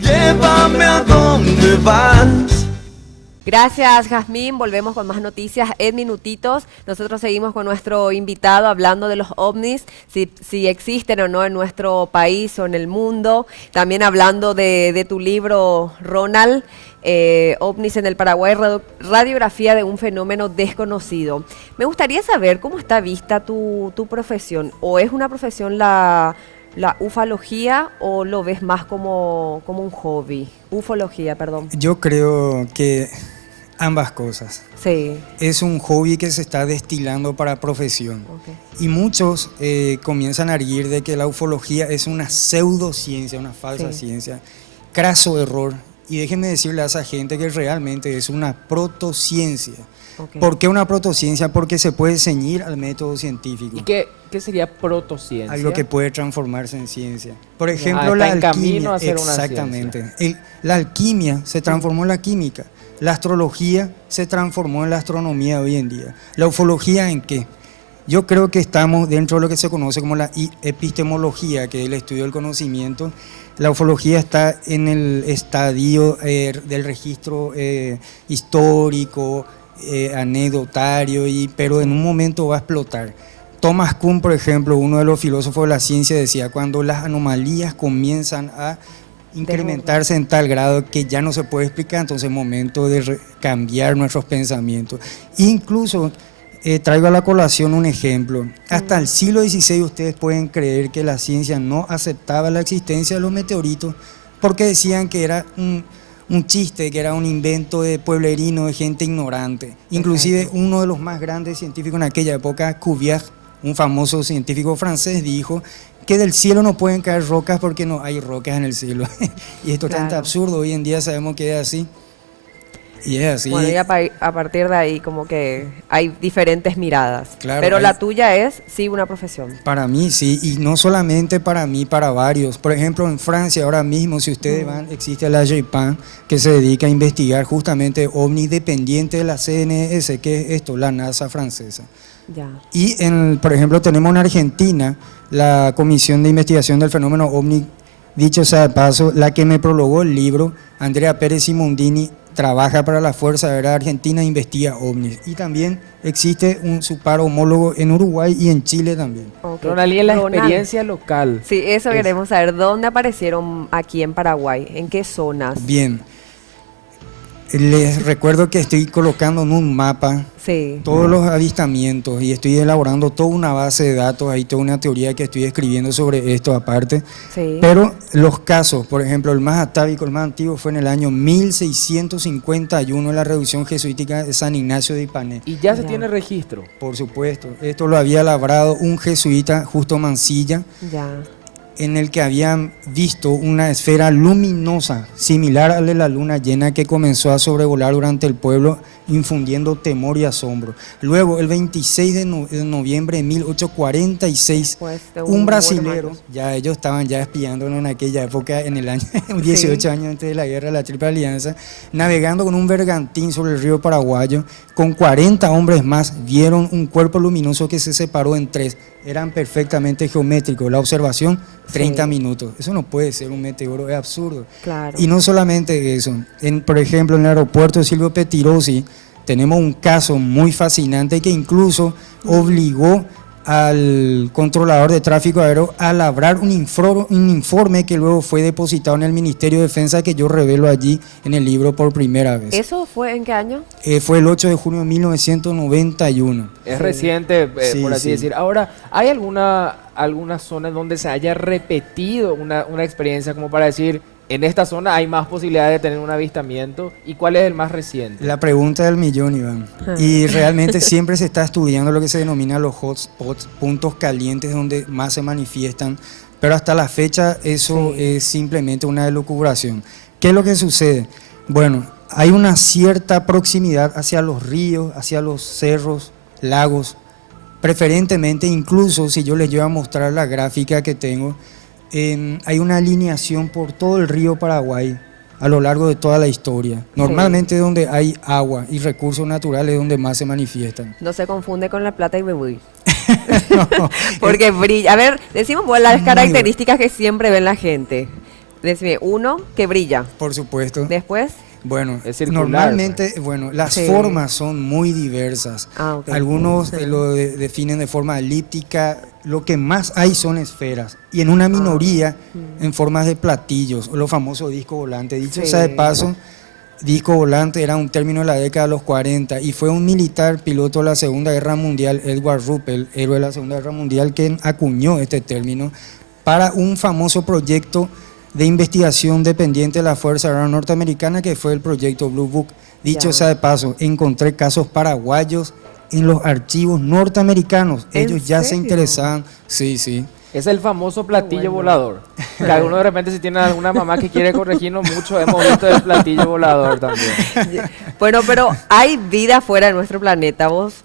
Llévame a donde vas. Gracias, Jazmín. Volvemos con más noticias en minutitos. Nosotros seguimos con nuestro invitado hablando de los ovnis, si existen o no en nuestro país o en el mundo. También hablando de tu libro, Ronald, OVNIs en el Paraguay, radiografía de un fenómeno desconocido. Me gustaría saber cómo está vista tu profesión. ¿O es una profesión la ufología o lo ves más como un hobby? Ufología, perdón. Yo creo que ambas cosas. Sí. Es un hobby que se está destilando para profesión. Okay. Y muchos comienzan a arguir de que la ufología es una pseudociencia, una falsa ciencia. Craso error. Y déjenme decirle a esa gente que realmente es una protociencia. Okay. ¿Por qué una protociencia? Porque se puede ceñir al método científico. ¿Y qué sería protociencia? Algo que puede transformarse en ciencia. Por ejemplo, la alquimia. Camino a ser exactamente. Una ciencia. La alquimia se transformó en la química. La astrología se transformó en la astronomía hoy en día. ¿La ufología en qué? Yo creo que estamos dentro de lo que se conoce como la epistemología, que es el estudio del conocimiento. La ufología está en el estadio del registro histórico, anecdotario, pero en un momento va a explotar. Thomas Kuhn, por ejemplo, uno de los filósofos de la ciencia, decía, cuando las anomalías comienzan a incrementarse en tal grado que ya no se puede explicar, entonces es momento de cambiar nuestros pensamientos. Incluso, traigo a la colación un ejemplo. Hasta el siglo XVI ustedes pueden creer que la ciencia no aceptaba la existencia de los meteoritos porque decían que era un chiste, que era un invento de pueblerino, de gente ignorante. Inclusive uno de los más grandes científicos en aquella época, Cuvier, un famoso científico francés, dijo que del cielo no pueden caer rocas porque no hay rocas en el cielo. Y esto es tan absurdo, hoy en día sabemos que es así. Y es así. Bueno, y a partir de ahí como que hay diferentes miradas. Claro, pero la tuya es, sí, una profesión. Para mí, sí, y no solamente para mí, para varios. Por ejemplo, en Francia ahora mismo, si ustedes van, existe la JPAN, que se dedica a investigar justamente ovnis dependiente de la CNS, que es esto, la NASA francesa. Ya. Y, por ejemplo, tenemos en Argentina la Comisión de Investigación del Fenómeno OVNI, dicho sea de paso, la que me prologó el libro, Andrea Pérez Simondini, trabaja para la Fuerza Aérea Argentina e investiga ovnis. Y también existe su par homólogo en Uruguay y en Chile también. Okay. Ronald, y en la experiencia local. Sí, eso queremos saber. ¿Dónde aparecieron aquí en Paraguay? ¿En qué zonas? Bien. Les recuerdo que estoy colocando en un mapa todos los avistamientos y estoy elaborando toda una base de datos, hay toda una teoría que estoy escribiendo sobre esto aparte. Pero los casos, por ejemplo, el más atávico, el más antiguo fue en el año 1651 en la reducción jesuítica de San Ignacio de Ipané. ¿Y ya se tiene registro? Por supuesto, esto lo había labrado un jesuita, Justo Mansilla. En el que habían visto una esfera luminosa similar a la luna llena que comenzó a sobrevolar durante el pueblo, infundiendo temor y asombro. Luego, el 26 de noviembre de 1846, un brasilero, ya ellos estaban ya espiándonos en aquella época, en el año 18 años antes de la guerra de la Triple Alianza, navegando con un bergantín sobre el río Paraguayo, con 40 hombres más, vieron un cuerpo luminoso que se separó en tres. Eran perfectamente geométricos. La observación, 30 minutos. Eso no puede ser un meteoro, es absurdo. Y no solamente eso. Por ejemplo, en el aeropuerto de Silvio Pettirossi tenemos un caso muy fascinante que incluso obligó al controlador de tráfico aéreo a labrar un informe que luego fue depositado en el Ministerio de Defensa, que yo revelo allí en el libro por primera vez. ¿Eso fue en qué año? Fue el 8 de junio de 1991. Es reciente, por así decir. Ahora, ¿hay alguna zona en donde se haya repetido una experiencia como para decir, en esta zona hay más posibilidades de tener un avistamiento? ¿Y cuál es el más reciente? La pregunta del millón, Iván. Y realmente siempre se está estudiando lo que se denomina los hotspots, puntos calientes donde más se manifiestan, pero hasta la fecha eso es simplemente una elucubración. ¿Qué es lo que sucede? Bueno, hay una cierta proximidad hacia los ríos, hacia los cerros, lagos, preferentemente, incluso si yo les llevo a mostrar la gráfica que tengo, hay una alineación por todo el río Paraguay a lo largo de toda la historia. Normalmente donde hay agua y recursos naturales es donde más se manifiestan. No se confunde con la plata y bebé. No, porque brilla. A ver, decimos las características que siempre ven la gente. Decime, uno que brilla. Por supuesto. Después, Bueno, Es circular, normalmente, bueno, las Sí. formas son muy diversas. Ok. Algunos definen de forma elíptica, lo que más hay son esferas. Y en una minoría en formas de platillos, los famosos discos volantes. Dicho sea de Sí. paso, disco volante era un término de la década de los 40 y fue un militar piloto de la Segunda Guerra Mundial, Edward Ruppel, héroe de la Segunda Guerra Mundial, quien acuñó este término para un famoso proyecto de investigación dependiente de la Fuerza Aérea Norteamericana, que fue el proyecto Blue Book. Dicho Ya. sea de paso, encontré casos paraguayos en los archivos norteamericanos. ¿En Ellos ya se serio? interesaban. Sí, sí. Es el famoso platillo bueno. volador. Que alguno de repente si tiene alguna mamá que quiere corregirnos mucho, hemos visto el platillo volador también. bueno, pero hay vida fuera de nuestro planeta, vos,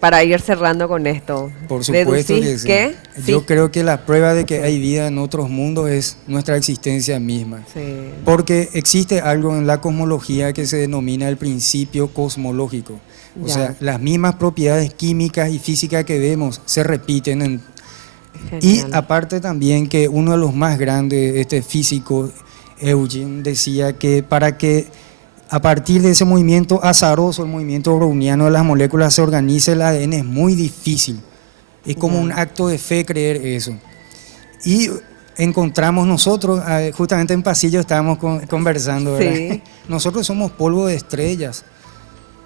para ir cerrando con esto. Por supuesto ¿Deducís que sí. que? Yo Sí. creo que la prueba de que hay vida en otros mundos es nuestra existencia misma. Sí. Porque existe algo en la cosmología que se denomina el principio cosmológico. O Ya. sea, las mismas propiedades químicas y físicas que vemos se repiten y Genial. aparte también que uno de los más grandes, este físico, Eugen, decía que para que a partir de ese movimiento azaroso, el movimiento browniano de las moléculas, se organice el ADN es muy difícil. Es como un acto de fe creer eso. Y encontramos nosotros, justamente en pasillo estábamos conversando, ¿verdad? Sí. Nosotros somos polvo de estrellas.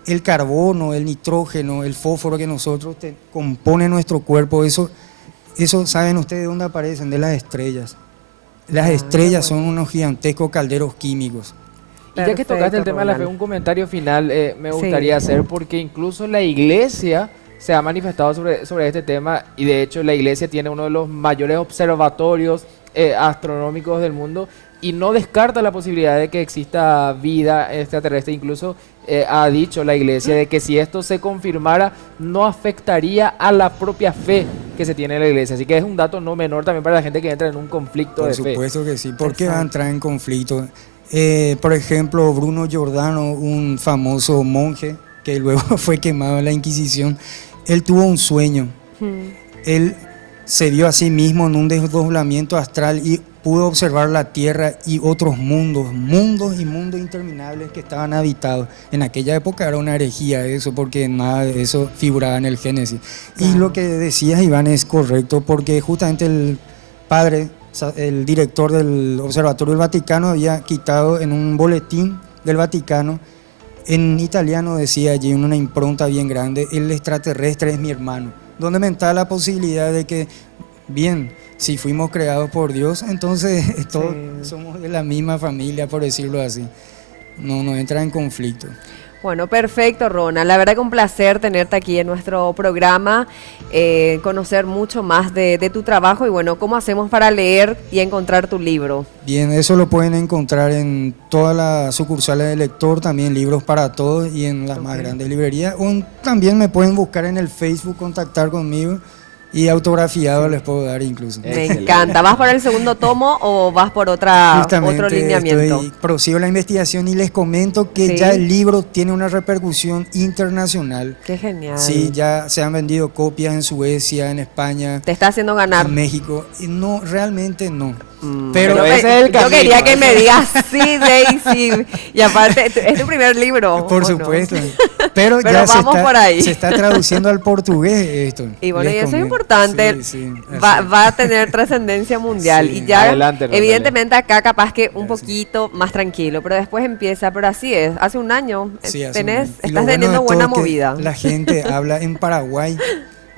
El carbono, el nitrógeno, el fósforo que nosotros compone nuestro cuerpo, eso ¿saben ustedes de dónde aparecen? De las estrellas. Las estrellas son unos gigantescos calderos químicos. Y ya que Perfecto, tocaste el tema de la fe, Ronald. un comentario final me Sí. gustaría hacer, porque incluso la iglesia se ha manifestado sobre este tema, y de hecho la iglesia tiene uno de los mayores observatorios astronómicos del mundo, y no descarta la posibilidad de que exista vida extraterrestre. Incluso ha dicho la iglesia de que si esto se confirmara, no afectaría a la propia fe que se tiene en la iglesia. Así que es un dato no menor también para la gente que entra en un conflicto Por de fe. supuesto que sí. ¿Por qué va a Exacto. entrar en conflicto? Por ejemplo, Bruno Giordano, un famoso monje que luego fue quemado en la Inquisición, él tuvo un sueño. Él se vio a sí mismo en un desdoblamiento astral y pudo observar la Tierra y otros mundos y mundos interminables que estaban habitados. En aquella época era una herejía eso, porque nada de eso figuraba en el Génesis. Y lo que decías, Iván, es correcto, porque justamente el padre, el director del Observatorio del Vaticano, había quitado en un boletín del Vaticano, en italiano decía allí, en una impronta bien grande, el extraterrestre es mi hermano, donde mentaba la posibilidad de que, bien, si fuimos creados por Dios, entonces todos somos de la misma familia, por decirlo así. No entra en conflicto. Bueno, perfecto, Ronald. La verdad que un placer tenerte aquí en nuestro programa, conocer mucho más de tu trabajo y bueno, ¿cómo hacemos para leer y encontrar tu libro? Bien, eso lo pueden encontrar en todas las sucursales de lector, también Libros para Todos y en las más grandes librerías. También me pueden buscar en el Facebook, contactar conmigo y autografiado les puedo dar incluso. Me Excelente. encanta. ¿Vas por el segundo tomo o vas por otro lineamiento? Prosigo la investigación y les comento que Sí. ya el libro tiene una repercusión internacional. Qué genial. Sí, ya se han vendido copias en Suecia, en España, Te está haciendo ganar. en México. Y no, realmente no. pero Pero ese es el yo camino, quería que ese me es- digas sí, Daisy. Y aparte, es tu primer libro. por ¿o no? supuesto. Pero Pero ya vamos por ahí. se está traduciendo al portugués esto. Y bueno, y les eso es comento. importante, Sí, sí, va, así. va a tener trascendencia mundial. Sí. Y ya, Adelante, Natalia. evidentemente acá capaz que un Gracias. poquito más tranquilo, pero después empieza, pero así es, hace un año Sí, hace un año. Y lo estás bueno teniendo de todo buena es que movida. La gente habla en Paraguay.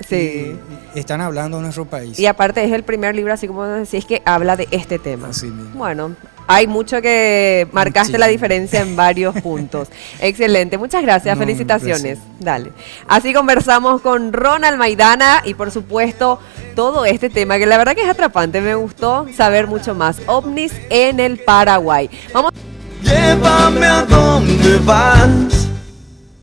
Sí. Y están hablando de nuestro país. Y aparte es el primer libro, así como decís, que habla de este tema. Así mismo. Bueno, hay mucho que marcaste la Muchísimo. diferencia en varios puntos. Excelente, muchas gracias, No, felicitaciones. gracias. Dale. Así conversamos con Ronald Maidana y por supuesto todo este tema que la verdad que es atrapante, me gustó saber mucho más. OVNIs en el Paraguay. Vamos Llévame a donde vas.